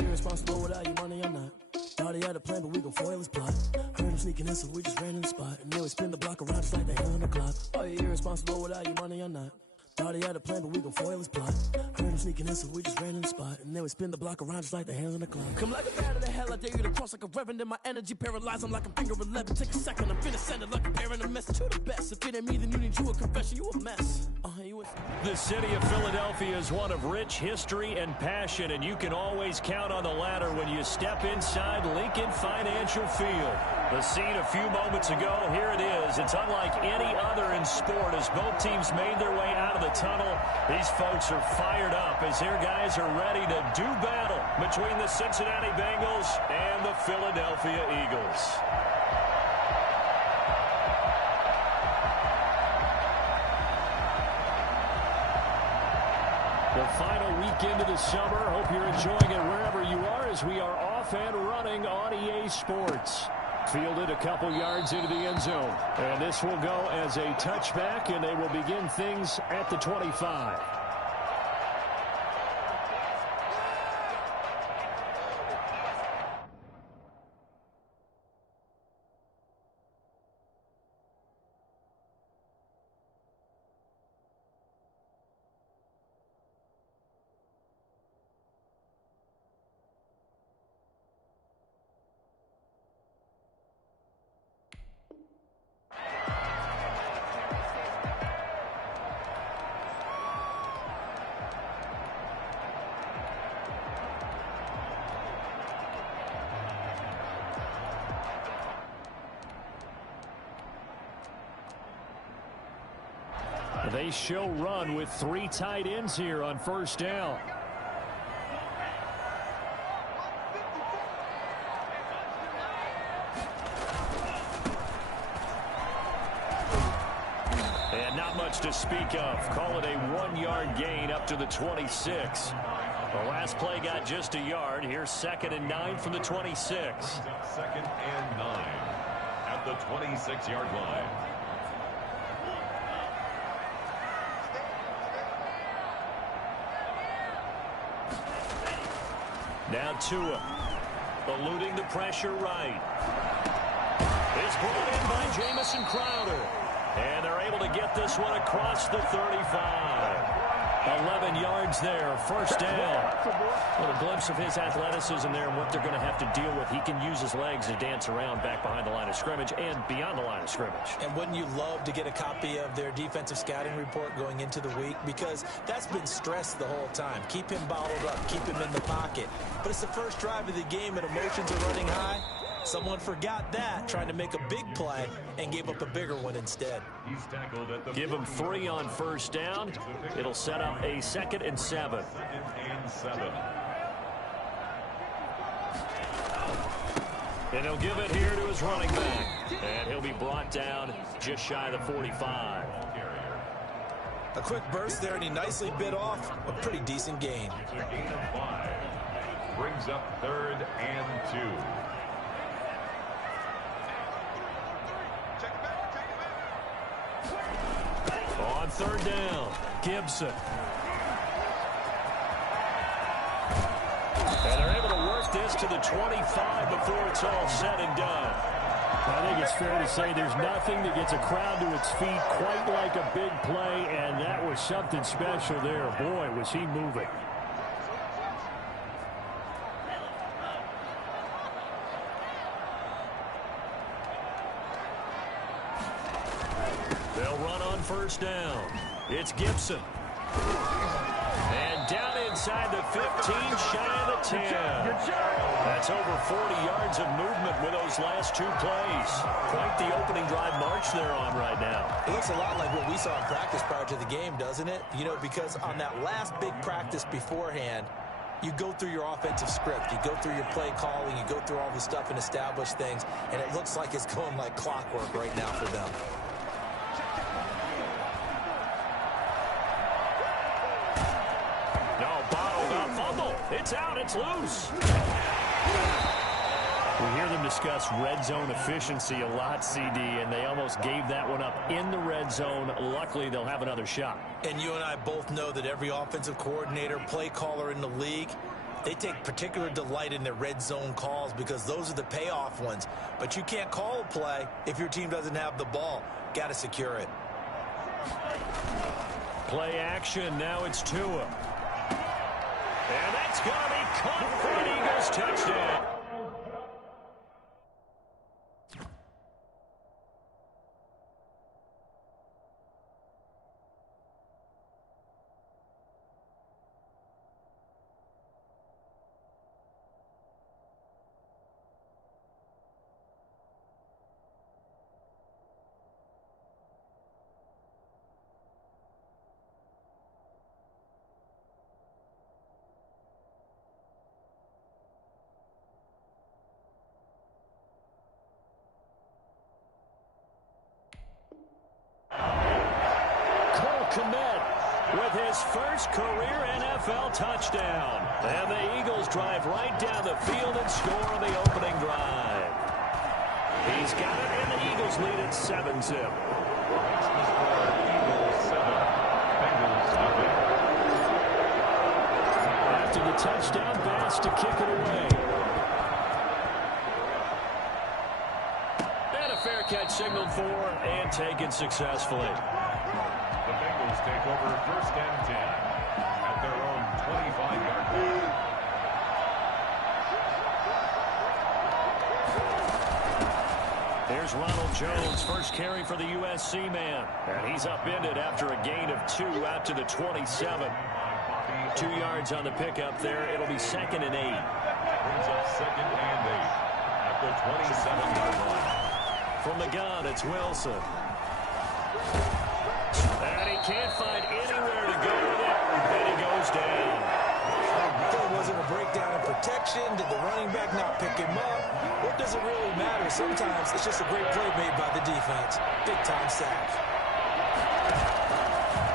you irresponsible without your money or not? Thought he had a plan, but we gon' foil his plot. Heard him sneaking in, so we just ran in the spot. And then we spin the block around just like the hell on the clock. Are you irresponsible without your money or not? Thought he had a plan, but we gon' foil his plot. Heard him sneaking in, so we just ran in the spot. And then we spin the block around just like the hands on the clock. Come like a bat of the hell, I dare you to cross like a reverend. And my energy paralyzed, I'm like a finger 11. Take a second, I'm finna send it like a parent, a message to the best. If it ain't me, then you need you a confession, you a mess. The city of Philadelphia is one of rich history and passion, and you can always count on the latter when you step inside Lincoln Financial Field. The scene a few moments ago, here it is. It's unlike any other in sport as both teams made their way out of the tunnel. These folks are fired up as their guys are ready to do battle between the Cincinnati Bengals and the Philadelphia Eagles. The final weekend of the summer. Hope you're enjoying it wherever you are as we are off and running on EA Sports. Fielded a couple yards into the end zone. And this will go as a touchback, and they will begin things at the 25. They show run with 3 tight ends here on first down. And not much to speak of. Call it a 1-yard gain up to the 26. The last play got just a yard. Here's 2nd and 9 from the 26. 2nd and 9 at the 26-yard line. Now Tua, eluding the pressure right. It's brought in by Jamison Crowder. And they're able to get this one across the 35. 11 yards there, first down. What a glimpse of his athleticism there and what they're going to have to deal with. He can use his legs to dance around back behind the line of scrimmage and beyond the line of scrimmage. And wouldn't you love to get a copy of their defensive scouting report going into the week? Because that's been stressed the whole time. Keep him bottled up. Keep him in the pocket. But it's the first drive of the game and emotions are running high. Someone forgot that, trying to make a big play, and gave up a bigger one instead. Give him 3 on first down. It'll set up a 2nd and 7. And he'll give it here to his running back. And he'll be brought down just shy of the 45. A quick burst there, and he nicely bit off a pretty decent gain. A gain of 5. Brings up 3rd and 2. On 3rd down, Gibson. And they're able to work this to the 25 before it's all said and done. I think it's fair to say there's nothing that gets a crowd to its feet quite like a big play, and that was something special there. Boy, was he moving. They'll run on first down. It's Gibson. And down inside the 15, shy of the 10. That's over 40 yards of movement with those last 2 plays. Quite the opening drive march they're on right now. It looks a lot like what we saw in practice prior to the game, doesn't it? You know, because on that last big practice beforehand, you go through your offensive script. You go through your play calling. You go through all the stuff and establish things. And it looks like it's going like clockwork right now for them. No, bottled up, fumble. It's out, it's loose. We hear them discuss red zone efficiency a lot, CD, and they almost gave that one up in the red zone. Luckily, they'll have another shot. And you and I both know that every offensive coordinator, play caller in the league, They take particular delight in their red zone calls because those are the payoff ones. But you can't call a play if your team doesn't have the ball. Got to secure it. Play action. Now it's Tua. And that's going to be caught for an Eagles touchdown. With his first career NFL touchdown. And the Eagles drive right down the field and score on the opening drive. He's got it, and the Eagles lead at 7-zip. After the touchdown, Bass to kick it away. And a fair catch signaled for and taken successfully. The Bengals take over 1st and 10 at their own 25-yard line. Here's Ronald Jones, first carry for the USC man. And he's upended after a gain of 2 out to the 27. 2 yards on the pickup there. It'll be 2nd and 8. Brings up 2nd and 8 at the 27-yard line. From the gun, it's Wilson. And he can't find anywhere to go with it, and he goes down. There wasn't a breakdown in protection. Did the running back not pick him up? What does it really matter? Sometimes it's just a great play made by the defense. Big-time sack.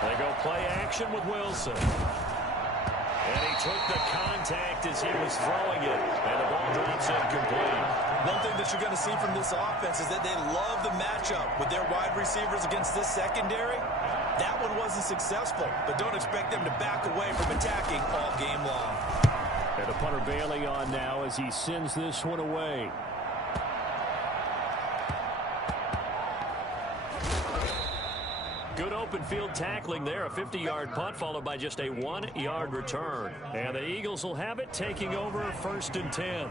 They go play action with Wilson. And he took the contact as he was throwing it, and the ball drops incomplete. One thing that you're going to see from this offense is that they love the matchup with their wide receivers against this secondary. That one wasn't successful, but don't expect them to back away from attacking all game long. And the punter Bailey on now as he sends this one away. Good open field tackling there. A 50-yard punt followed by just a 1-yard return. And the Eagles will have it, taking over 1st and 10.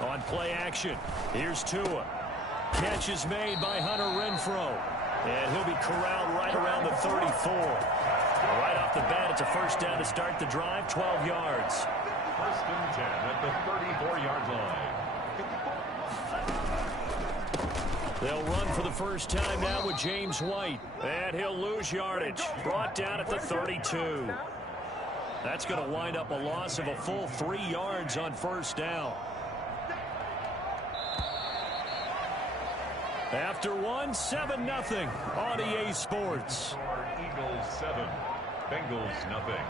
On play action, here's Tua. Catch is made by Hunter Renfrow. And he'll be corralled right around the 34. Right off the bat, it's a first down to start the drive, 12 yards. 1st and 10 at the 34-yard line. They'll run for the first time now with James White. And he'll lose yardage. Brought down at the 32. That's going to wind up a loss of a full 3 yards on first down. After one, 7-0 on EA Sports. Eagles 7, Bengals nothing.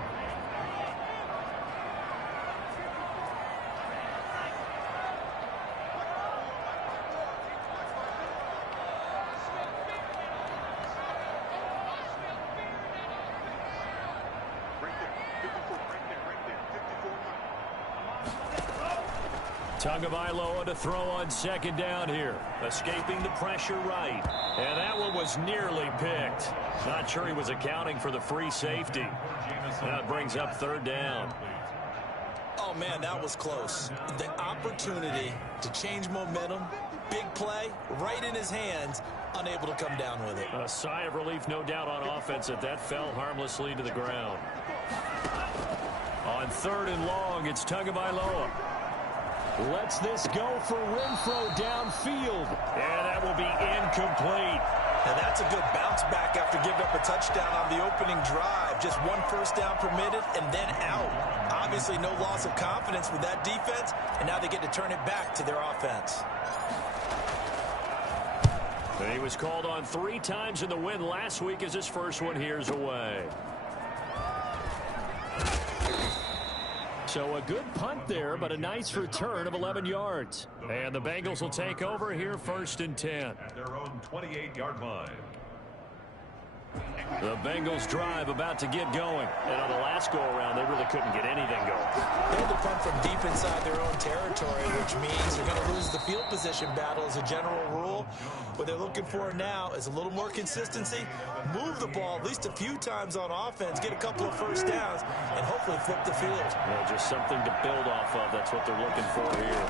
Tagovailoa to throw on 2nd down here. Escaping the pressure right. And that one was nearly picked. Not sure he was accounting for the free safety. That brings up 3rd down. Oh, man, that was close. The opportunity to change momentum, big play, right in his hands, unable to come down with it. A sigh of relief, no doubt, on offense that fell harmlessly to the ground. On 3rd and long, it's Tagovailoa. Lets this go for Renfrow downfield. And that will be incomplete. And that's a good bounce back after giving up a touchdown on the opening drive. Just 1 first down permitted and then out. Obviously no loss of confidence with that defense, and now they get to turn it back to their offense. And he was called on 3 times in the win last week as his first one here's away. So a good punt there, but a nice return of 11 yards. And the Bengals will take over here, 1st and 10. At their own 28-yard line. The Bengals drive about to get going. And on the last go-around, they really couldn't get anything going. They had to punt from deep inside their own territory, which means they're going to lose the field position battle as a general rule. What they're looking for now is a little more consistency, move the ball at least a few times on offense, get a couple of first downs, and hopefully flip the field. Well, just something to build off of. That's what they're looking for here.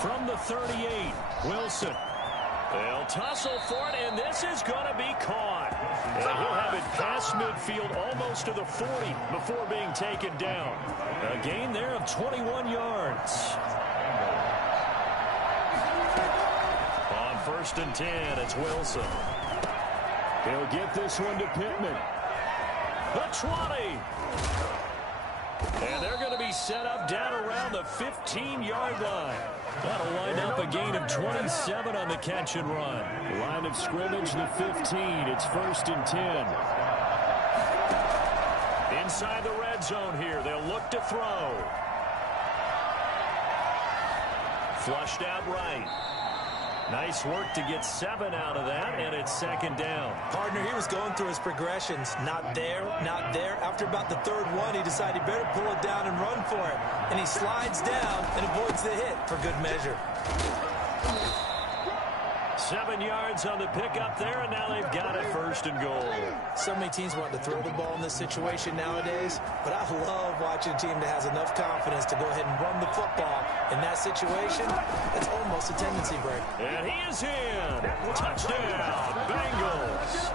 From the 38, Wilson. They'll tussle for it, and this is going to be caught. And he'll have it past midfield almost to the 40 before being taken down. A gain there of 21 yards. On 1st and 10, it's Wilson. He'll get this one to Pittman. The 20. And they're going to be set up down around the 15-yard line. That'll wind up a gain of 27 on the catch and run. Line of scrimmage, the 15. It's 1st and 10. Inside the red zone here. They'll look to throw. Flushed out right. Nice work to get 7 out of that, and it's 2nd down. Partner, he was going through his progressions. Not there, not there. After about the 3rd one, he decided he better pull it down and run for it. And he slides down and avoids the hit for good measure. 7 yards on the pickup there, and now they've got it 1st and goal. So many teams want to throw the ball in this situation nowadays, but I love watching a team that has enough confidence to go ahead and run the football. In that situation, it's almost a tendency break. And he is in. Touchdown, Bengals.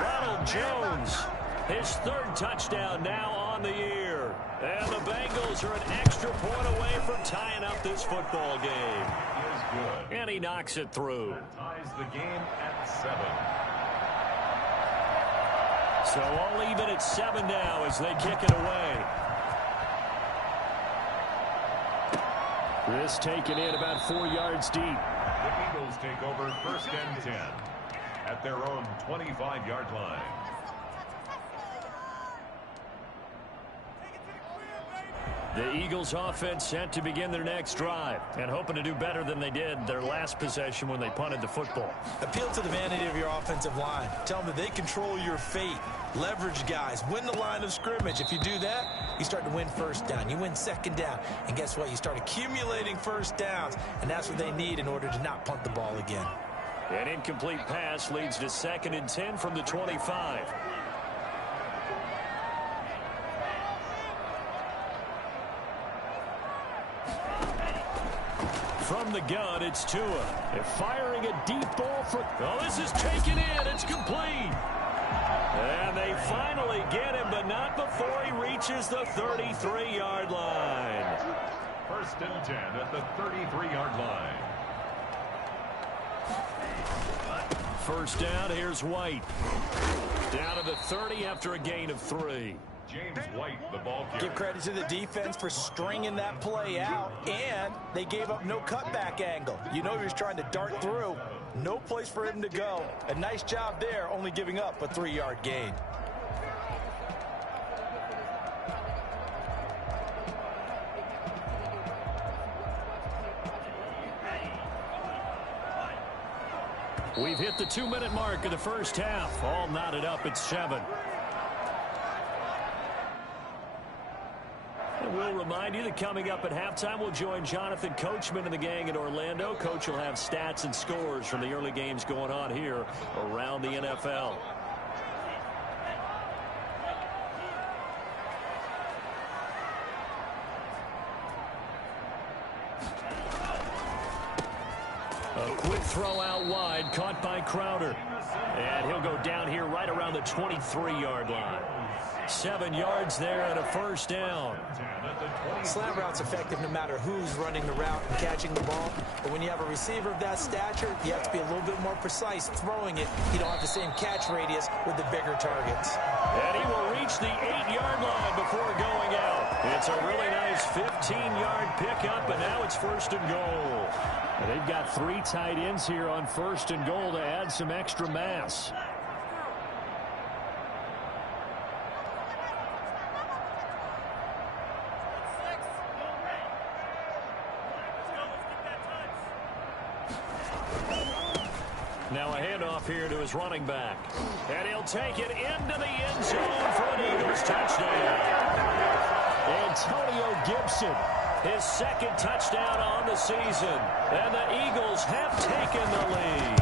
Ronald Jones, his 3rd touchdown now on the year. And the Bengals are an extra point away from tying up this football game. Good. And he knocks it through. That ties the game at 7. So all even at 7 now as they kick it away. This taken in about 4 yards deep. The Eagles take over 1st and 10 at their own 25-yard line. The Eagles offense set to begin their next drive and hoping to do better than they did their last possession when they punted the football. Appeal to the vanity of your offensive line. Tell them that they control your fate. Leverage guys. Win the line of scrimmage. If you do that, you start to win 1st down. You win 2nd down. And guess what? You start accumulating 1st downs. And that's what they need in order to not punt the ball again. An incomplete pass leads to 2nd and 10 from the 25. From the gun, it's Tua. They're firing a deep ball for... Oh, this is taken in. It's complete. And they finally get him, but not before he reaches the 33-yard line. 1st and 10 at the 33-yard line. 1st down, here's White. Down to the 30 after a gain of 3. James White, the ball carrier. Give credit to the defense for stringing that play out, and they gave up no cutback angle. You know he was trying to dart through. No place for him to go. A nice job there, only giving up a 3-yard gain. We've hit the 2-minute mark of the 1st half. All knotted up at 7. And we'll remind you that coming up at halftime, we'll join Jonathan Coachman and the gang in Orlando. Coach will have stats and scores from the early games going on here around the NFL. A quick throw out wide, caught by Crowder. And he'll go down here right around the 23-yard line. 7 yards there and a 1st down. Slant route's effective no matter who's running the route and catching the ball. But when you have a receiver of that stature, you have to be a little bit more precise throwing it. You don't have the same catch radius with the bigger targets. And he will reach the 8-yard line before going out. It's a really nice 15-yard pickup, and now it's 1st and goal. And they've got 3 tight ends here on 1st and goal to add some extra mass. Now a handoff here to his running back. And he'll take it into the end zone for an Eagles touchdown. Antonio Gibson. His second touchdown on the season. And the Eagles have taken the lead.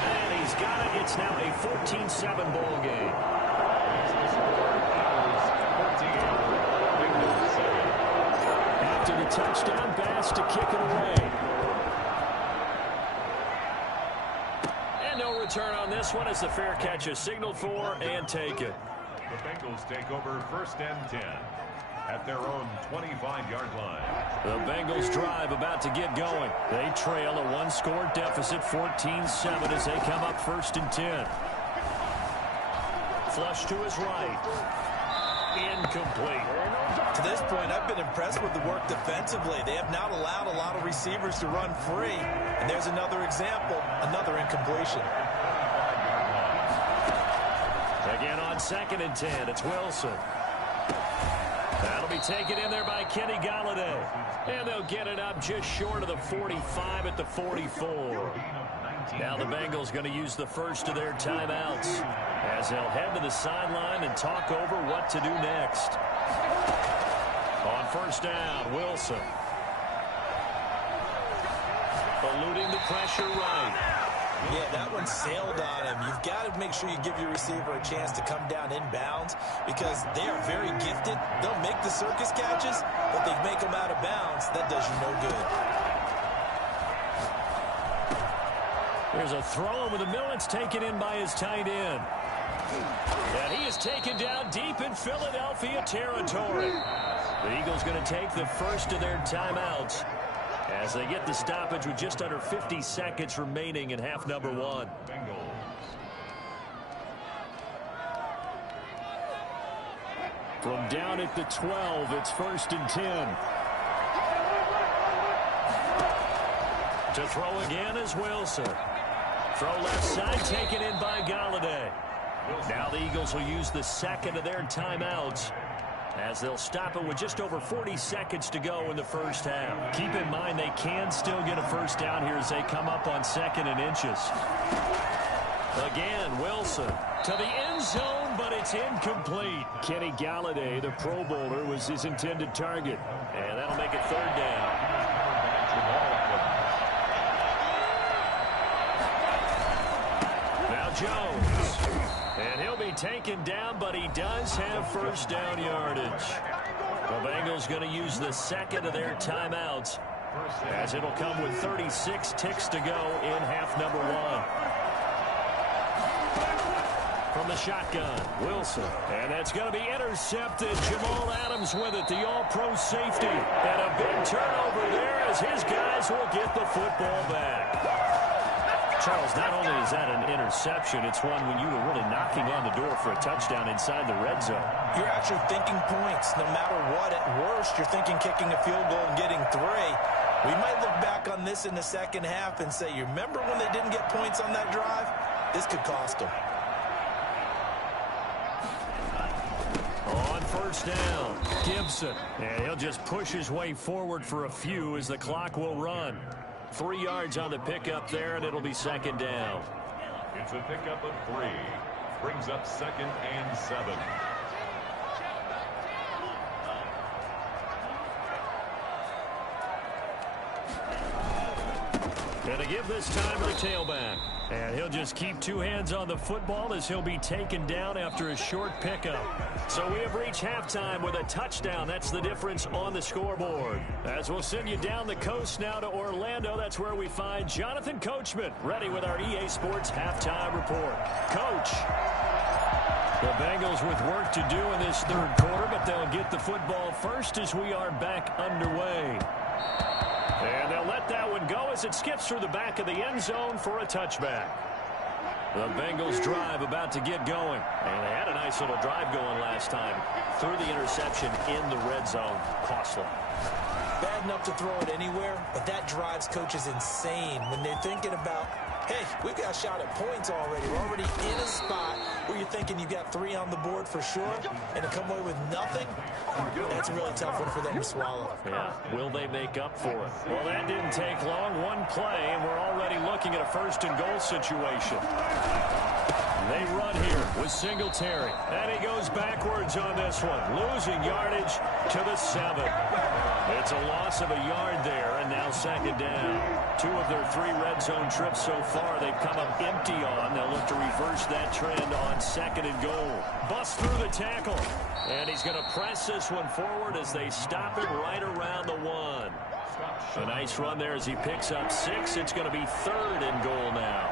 And he's got it. It's now a 14-7 ball game. After the touchdown, Bass to kick it away. And no return on this one as the fair catch is signaled for and taken. The Bengals take over 1st and 10 at their own 25-yard line. The Bengals drive about to get going. They trail a one-score deficit, 14-7, as they come up 1st and 10. Flush to his right. Incomplete. To this point, I've been impressed with the work defensively. They have not allowed a lot of receivers to run free. And there's another example, another incompletion. Again on 2nd and 10, it's Wilson. That'll be taken in there by Kenny Galladay. And they'll get it up just short of the 45 at the 44. Now the Bengals going to use the first of their timeouts as they'll head to the sideline and talk over what to do next. On 1st down, Wilson. Eluding the pressure right. Yeah, that one sailed on him. You've got to make sure you give your receiver a chance to come down inbounds because they are very gifted. They'll make the circus catches, but they make them out of bounds. That does you no good. There's a throw over the middle. It's taken in by his tight end. And he is taken down deep in Philadelphia territory. The Eagles going to take the first of their timeouts as they get the stoppage with just under 50 seconds remaining in half number 1. From down at the 12, it's 1st and 10. To throw again is Wilson. Throw left side, taken in by Galladay. Now the Eagles will use the second of their timeouts as they'll stop it with just over 40 seconds to go in the first half. Keep in mind they can still get a first down here as they come up on 2nd and inches. Again, Wilson to the end zone, but it's incomplete. Kenny Galladay, the Pro Bowler, was his intended target. And that'll make it 3rd down. Now Jones. And he'll be taken down, but he does have first down yardage. The Bengals going to use the second of their timeouts as it'll come with 36 ticks to go in half number 1. From the shotgun, Wilson. And that's going to be intercepted. Jamal Adams with it, the all-pro safety. And a big turnover there as his guys will get the football back. Charles, not only is that an interception, it's one when you were really knocking on the door for a touchdown inside the red zone. You're actually thinking points. No matter what, at worst, you're thinking kicking a field goal and getting 3. We might look back on this in the second half and say, you remember when they didn't get points on that drive? This could cost them. On 1st down, Gibson. And he'll just push his way forward for a few as the clock will run. 3 yards on the pickup there, and it'll be 2nd down. It's a pickup of 3. Brings up 2nd and 7. And to give this time to the tailback. And he'll just keep 2 hands on the football as he'll be taken down after a short pickup. So we have reached halftime with a touchdown. That's the difference on the scoreboard. As we'll send you down the coast now to Orlando, that's where we find Jonathan Coachman ready with our EA Sports halftime report. Coach. The Bengals with work to do in this 3rd quarter, but they'll get the football first as we are back underway. And they'll let that one go as it skips through the back of the end zone for a touchback. The Bengals drive about to get going. And they had a nice little drive going last time. Through the interception in the red zone. Costly. Bad enough to throw it anywhere, but that drives coaches insane when they're thinking about, hey, we've got a shot at points already. We're already in a spot where you think thinking you got 3 on the board for sure, and to come away with nothing, that's a really tough one for them to swallow. Yeah, will they make up for it? Well, that didn't take long. One play, and we're already looking at a first-and-goal situation. They run here with Singletary, and he goes backwards on this one, losing yardage to the 7. It's a loss of a yard there, and now second down. 2 of their 3 red zone trips so far they've come up empty on. They'll look to reverse that trend on second and goal. Bust through the tackle, and he's going to press this one forward as they stop him right around the 1. A nice run there as he picks up 6. It's going to be third and goal now.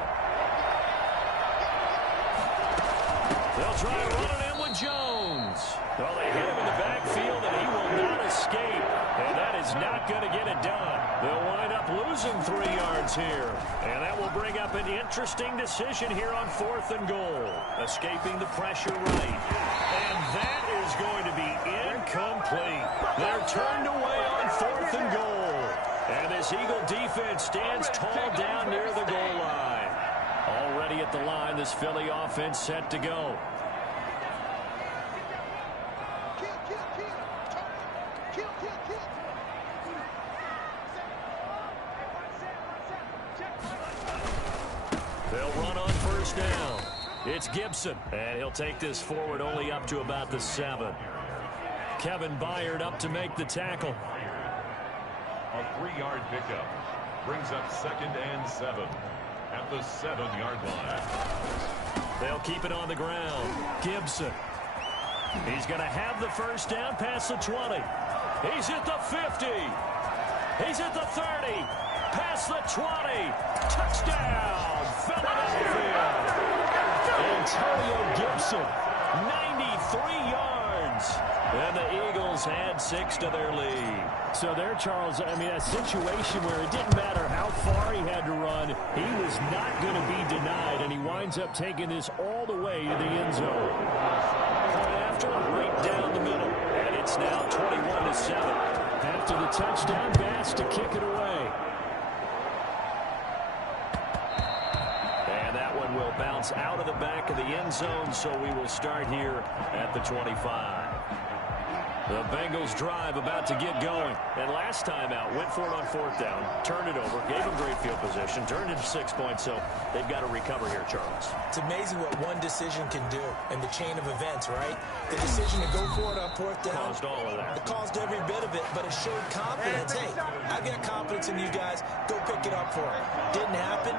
They'll try running in with Jones. Well, they hit him in the backfield, and he will not escape. And that is not going to get it done. They'll wind up losing 3 yards here. And that will bring up an interesting decision here on 4th and goal. Escaping the pressure right. And that is going to be incomplete. They're turned away on 4th and goal. And this Eagle defense stands tall down near the goal line. Already at the line, this Philly offense set to go. They'll run on first down. It's Gibson, and he'll take this forward only up to about the 7. Kevin Byard up to make the tackle. A 3-yard pickup brings up second and 7 at the 7-yard line. They'll keep it on the ground. Gibson. He's going to have the first down past the 20. He's at the 50. He's at the 30. Past the 20. Touchdown, Philadelphia. Antonio Gibson, 93 yards. And the Eagles add 6 to their lead. So there, Charles, I mean, a situation where it didn't matter how far he had to run, he was not going to be denied, and he winds up taking this all the way to the end zone. Point after, right down the middle. And it's now 21-7. After the touchdown, Bass to kick it away. And that one will bounce out of the back of the end zone, so we will start here at the 25. The Bengals drive about to get going. And last time out, went for it on 4th down, turned it over, gave them great field position, turned it to 6 points, so they've got to recover here, Charles. It's amazing what one decision can do in the chain of events, right? The decision to go for it on 4th down. Caused all of that. It caused every bit of it, but it showed confidence. Hey, I've got confidence in you guys. Go pick it up for it. Didn't happen.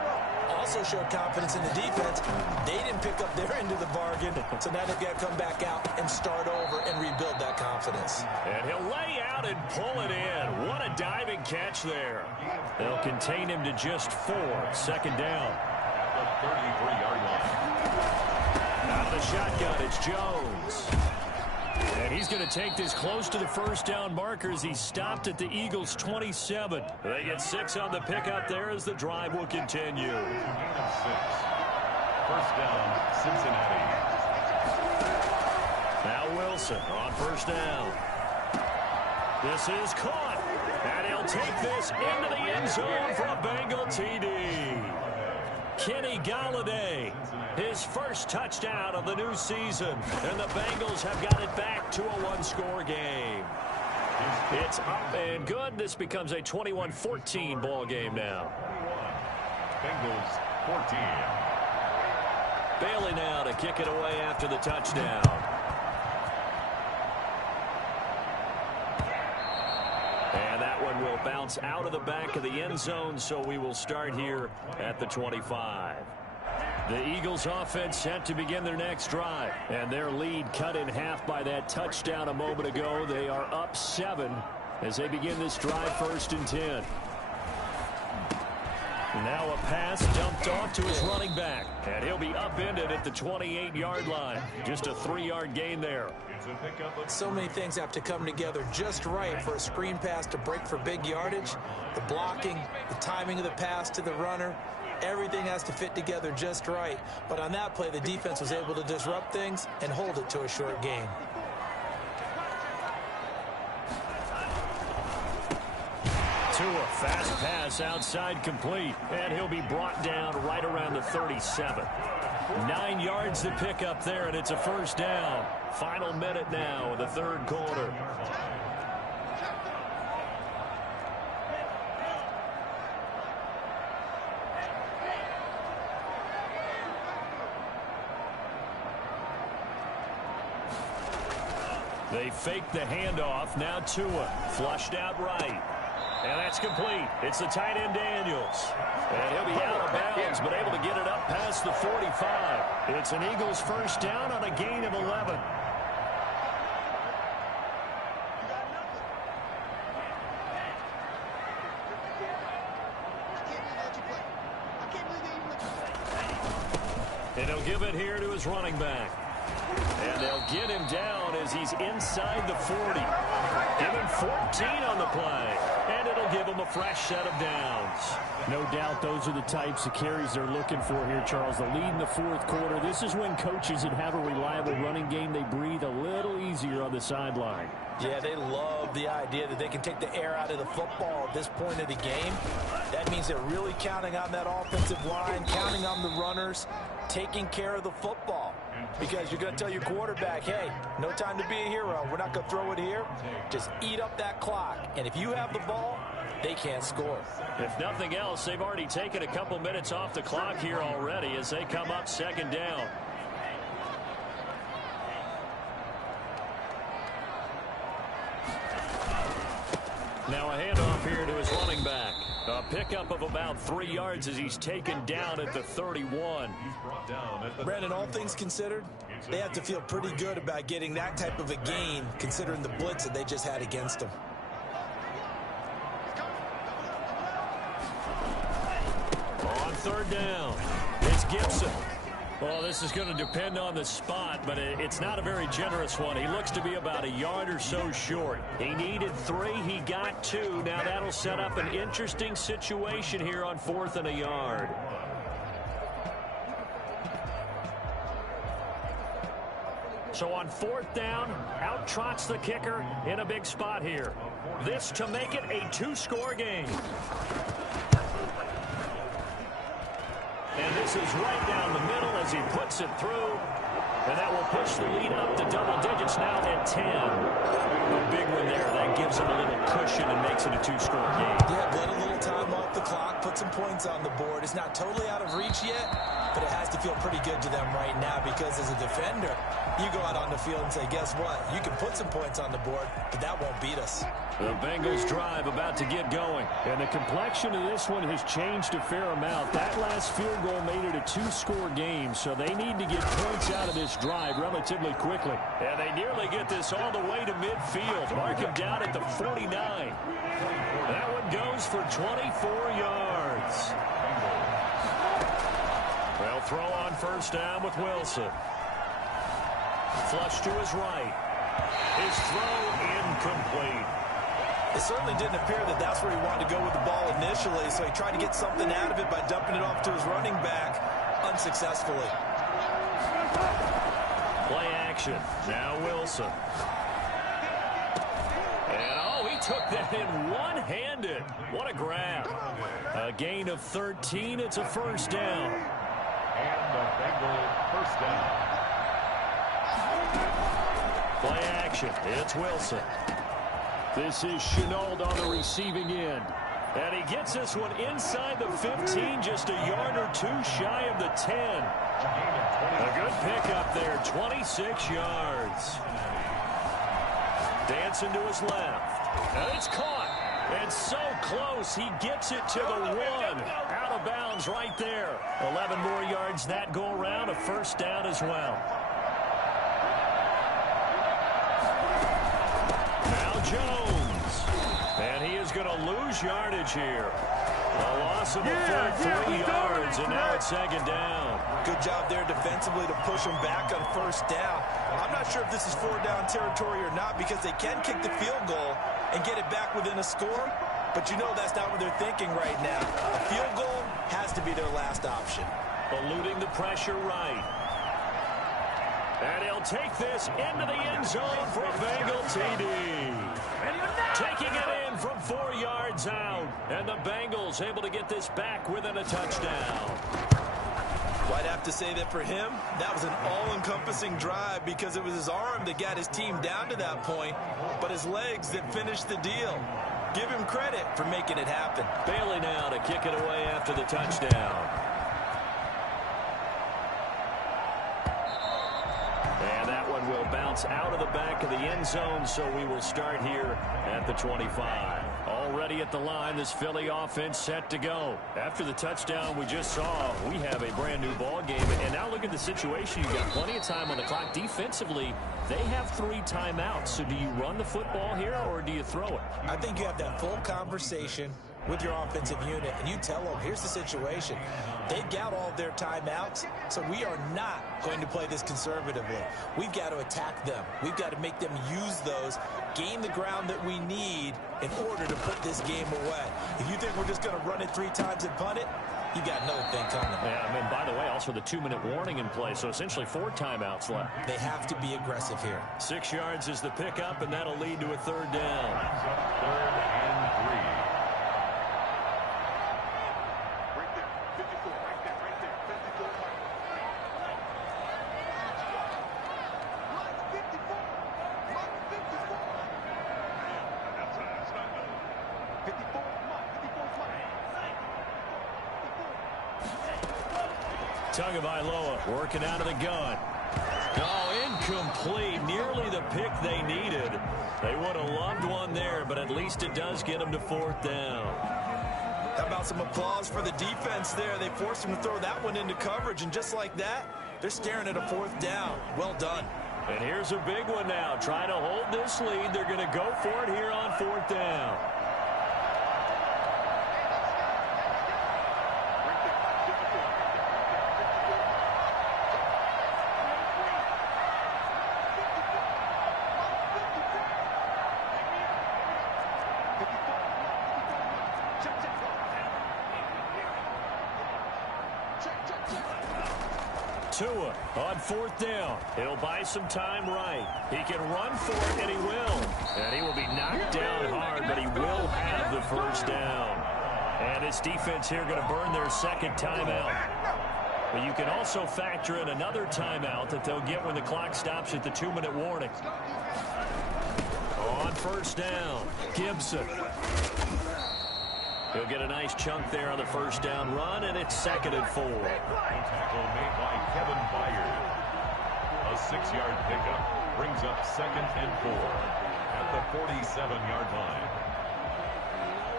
Also showed confidence in the defense. They didn't pick up their end of the bargain, so now they've got to come back out and start over and rebuild that confidence. And he'll lay out and pull it in. What a diving catch there. They'll contain him to just 4. Second down. At the 33-yard line. Out of the shotgun, it's Jones. And he's going to take this close to the first down marker as he stopped at the Eagles' 27. They get 6 on the pickup there as the drive will continue. Gain of 6. First down, Cincinnati. Now Wilson on first down. This is caught. And he'll take this into the end zone for a Bengal TD. Kenny Galladay, his first touchdown of the new season. And the Bengals have got it back to a 1-score game. It's up and good. This becomes a 21-14 ball game now. Bengals 14. Bailey now to kick it away after the touchdown. And that one will bounce out of the back of the end zone, so we will start here at the 25. The Eagles offense set to begin their next drive, and their lead cut in half by that touchdown a moment ago. They are up 7 as they begin this drive, 1st and 10. Now a pass dumped off to his running back, and he'll be upended at the 28-yard line. Just a 3-yard gain there. So many things have to come together just right for a screen pass to break for big yardage. The blocking, the timing of the pass to the runner, everything has to fit together just right. But on that play, the defense was able to disrupt things and hold it to a short gain. Tua, fast pass outside complete, and he'll be brought down right around the 37. 9 yards to pick up there, and it's a first down. Final minute now of the third quarter. They fake the handoff. Now Tua flushed out right. And that's complete. It's the tight end Daniels. And he'll be out of bounds, but able to get it up past the 45. It's an Eagles first down on a gain of 11. And he'll give it here to his running back. And they'll get him down as he's inside the 40. Give him 14 on the play. And it'll give him a fresh set of downs. No doubt those are the types of carries they're looking for here, Charles. The lead in the fourth quarter. This is when coaches that have a reliable running game, they breathe a little easier on the sideline. Yeah, they love the idea that they can take the air out of the football at this point of the game. That means they're really counting on that offensive line, counting on the runners, taking care of the football. Because you're going to tell your quarterback, hey, no time to be a hero. We're not going to throw it here. Just eat up that clock. And if you have the ball, they can't score. If nothing else, they've already taken a couple minutes off the clock here already as they come up second down. Now a handoff here to his running back. A pickup of about 3 yards as he's taken down at the 31. Brandon, all things considered, they have to feel pretty good about getting that type of a gain considering the blitz that they just had against them. On third down, it's Gibson. Well, this is going to depend on the spot, but it's not a very generous one. He looks to be about a yard or so short. He needed 3. He got 2. Now that'll set up an interesting situation here on 4th and a yard. So on 4th down, out trots the kicker in a big spot here. This to make it a 2-score game. And this is right down the middle as he puts it through. And that will push the lead up to double digits now at 10. A big one there. That gives him a little cushion and makes it a 2-score game. Yeah, let a little time off the clock, put some points on the board. It's not totally out of reach yet, but it has to feel pretty good to them right now because as a defender, you go out on the field and say, guess what? You can put some points on the board, but that won't beat us. The Bengals drive about to get going. And the complexion of this one has changed a fair amount. That last field goal made it a 2-score game, so they need to get points out of this drive relatively quickly. And they nearly get this all the way to midfield. Mark him down at the 49. That one goes for 24 yards. They'll throw on first down with Wilson. Flush to his right. His throw incomplete. It certainly didn't appear that that's where he wanted to go with the ball initially, so he tried to get something out of it by dumping it off to his running back unsuccessfully. Play action. Now Wilson. And oh, he took that in one-handed. What a grab. A gain of 13. It's a first down. And the Bengals first down. Play action. It's Wilson. This is Chenault on the receiving end. And he gets this one inside the 15, just a yard or 2 shy of the 10. A good pickup there, 26 yards. Dancing to his left. And it's caught. And so close, he gets it to the 1. Out of bounds right there. 11 more yards that go around, a first down as well. Now Jones. And he is going to lose yardage here. A loss of a full 3 yards, and now it's second down. Good job there defensively to push him back on first down. I'm not sure if this is 4-down territory or not because they can kick the field goal and get it back within a score, but you know that's not what they're thinking right now. A field goal has to be their last option. Eluding the pressure right. And he'll take this into the end zone for a Bengal TD. Taking it in from 4 yards out. And the Bengals able to get this back within a touchdown. Well, I'd have to say that for him, that was an all-encompassing drive because it was his arm that got his team down to that point, but his legs that finished the deal. Give him credit for making it happen. Bailey now to kick it away after the touchdown. And that one will bounce out of the back of the end zone, so we will start here at the 25. Already at the line, this Philly offense set to go. After the touchdown we just saw, we have a brand new ball game. And now look at the situation. You've got plenty of time on the clock. Defensively, they have 3 timeouts. So do you run the football here or do you throw it? I think you have that full conversation with your offensive unit, and you tell them, here's the situation. They've got all of their timeouts, so we are not going to play this conservatively. We've got to attack them. We've got to make them use those, gain the ground that we need in order to put this game away. If you think we're just going to run it 3 times and punt it, you got another thing coming. Yeah, I mean, by the way, also the 2-minute warning in play, so essentially 4 timeouts left. They have to be aggressive here. 6 yards is the pickup, and that'll lead to a 3rd down. 3rd and 3. Tagovailoa working out of the gun. Oh, incomplete. Nearly the pick they needed. They would have loved one there, but at least it does get them to 4th down. How about some applause for the defense there? They forced him to throw that one into coverage, and just like that, they're staring at a 4th down. Well done. And here's a big one now. Trying to hold this lead. They're going to go for it here on 4th down. Tua on 4th down. He'll buy some time right. He can run for it, and he will. And he will be knocked down hard, but he will have the 1st down. And his defense here going to burn their 2nd timeout. But you can also factor in another timeout that they'll get when the clock stops at the 2-minute warning. On 1st down, Gibson. He'll get a nice chunk there on the 1st down run, and it's 2nd and 4. Tackle made by Kevin Byard. A 6-yard pickup brings up 2nd and 4 at the 47-yard line.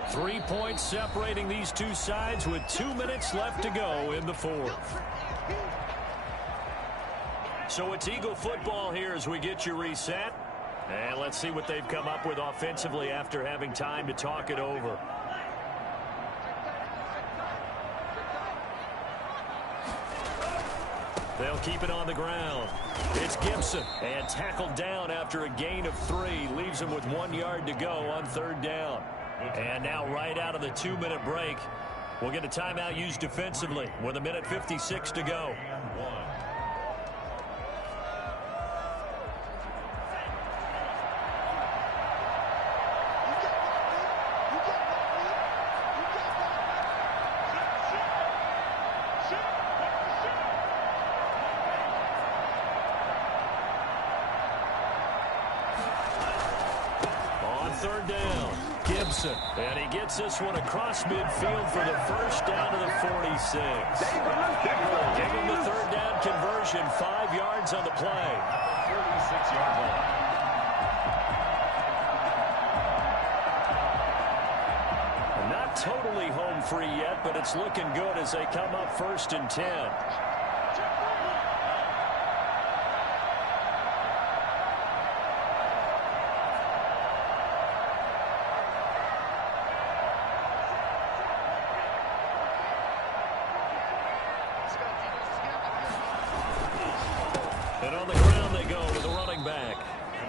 3 points separating these two sides with 2 minutes left to go in the 4th. So it's Eagle football here as we get you reset. And let's see what they've come up with offensively after having time to talk it over. They'll keep it on the ground. It's Gibson, and tackled down after a gain of 3. Leaves him with 1 yard to go on 3rd down. And now right out of the 2-minute break, we'll get a timeout used defensively with 1:56 to go. And he gets this one across midfield for the 1st down to the 46. Give him the 3rd down conversion, 5 yards on the play. 36-yard line. Not totally home free yet, but it's looking good as they come up 1st and 10. And on the ground they go with the running back.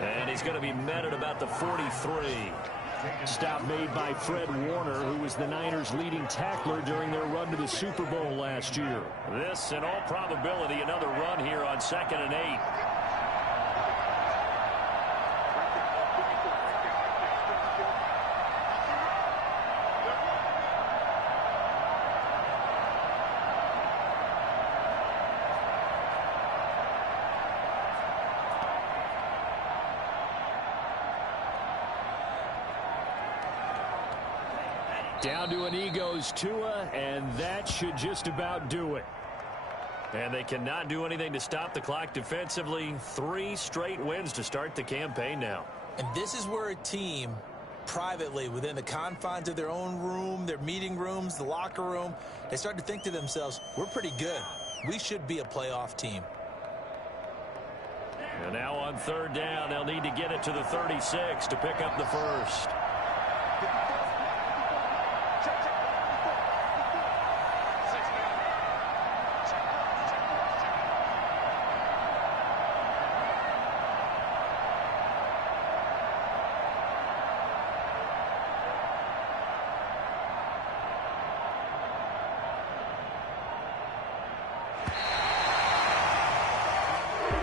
And he's going to be met at about the 43. Stop made by Fred Warner, who was the Niners' leading tackler during their run to the Super Bowl last year. This, in all probability, another run here on 2nd and 8. Down to a knee goes Tua, and that should just about do it. And they cannot do anything to stop the clock defensively. 3 straight wins to start the campaign now. And this is where a team, privately, within the confines of their own room, their meeting rooms, the locker room, they start to think to themselves, we're pretty good. We should be a playoff team. And now on 3rd down, they'll need to get it to the 36 to pick up the first.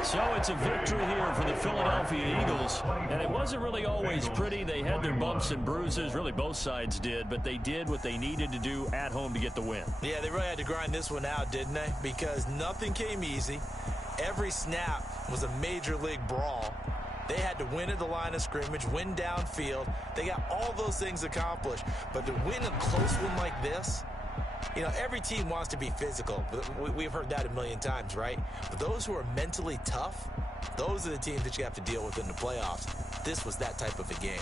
So it's a victory here for the Philadelphia Eagles, and it wasn't really always pretty. They had their bumps and bruises, really both sides did, but they did what they needed to do at home to get the win. Yeah, they really had to grind this one out, didn't they? Because nothing came easy. Every snap was a major league brawl. They had to win at the line of scrimmage, win downfield. They got all those things accomplished, but to win a close one like this, you know, every team wants to be physical. We've heard that a million times, right? But those who are mentally tough, those are the teams that you have to deal with in the playoffs. This was that type of a game.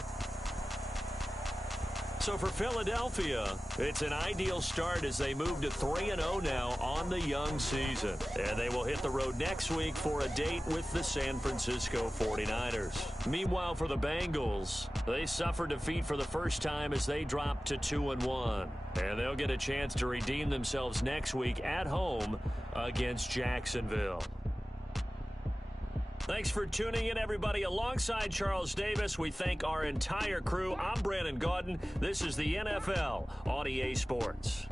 So for Philadelphia, it's an ideal start as they move to 3-0 now on the young season. And they will hit the road next week for a date with the San Francisco 49ers. Meanwhile, for the Bengals, they suffered defeat for the first time as they dropped to 2-1. And they'll get a chance to redeem themselves next week at home against Jacksonville. Thanks for tuning in, everybody. Alongside Charles Davis, we thank our entire crew. I'm Brandon Gaudin. This is the NFL on EA Sports.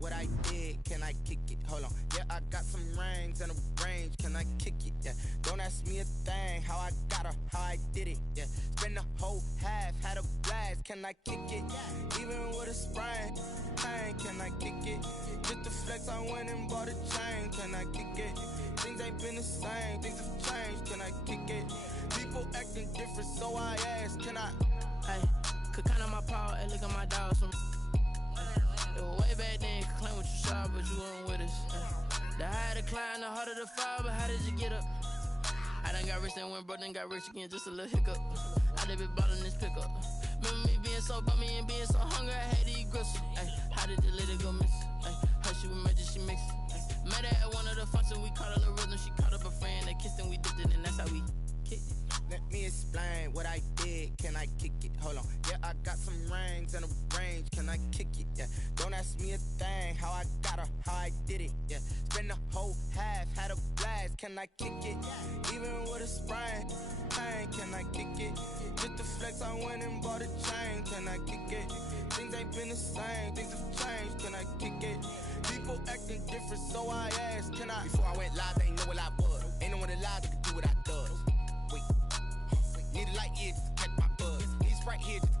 What I did, can I kick it? Hold on, yeah, I got some rings and a range, can I kick it? Yeah, don't ask me a thing, how I got her, how I did it. Yeah, spend the whole half, had a blast, can I kick it? Even with a sprain, pain, can I kick it? Just the flex, I went and bought a chain, can I kick it? Things ain't been the same, things have changed, can I kick it? People acting different, so I ask, can I? Hey, could count on my power and look at my dogs from. Way back then, could claim what you saw, but you weren't with The higher the climb, the harder the fall, but how did you get up? I done got rich and went broke, then got rich again, just a little hiccup. I done been ballin' this pickup. Remember me being so bummy and being so hungry, I had to eat gristle. Ay, how did the lady go miss? Ay, her she was magic, she mixed. Met her at one of the functions, we caught a little rhythm. She caught up a friend, they kissed and we dipped it, and that's how we kicked it. Let me explain what I did. Can I kick it? Hold on. Yeah, I got some rings and a range. Can I kick it? Yeah. Don't ask me a thing. How I got her, how I did it. Yeah. Spend the whole half, had a blast. Can I kick it? Even with a sprain, pain. Can I kick it? Just the flex, I went and bought a chain. Can I kick it? Things ain't been the same. Things have changed. Can I kick it? People acting different, so I asked. Can I? Before I went live, they ain't know what I was. Ain't no one alive that could do what I does. Wait. Need a light here just to catch my buzz. Need Sprite here just to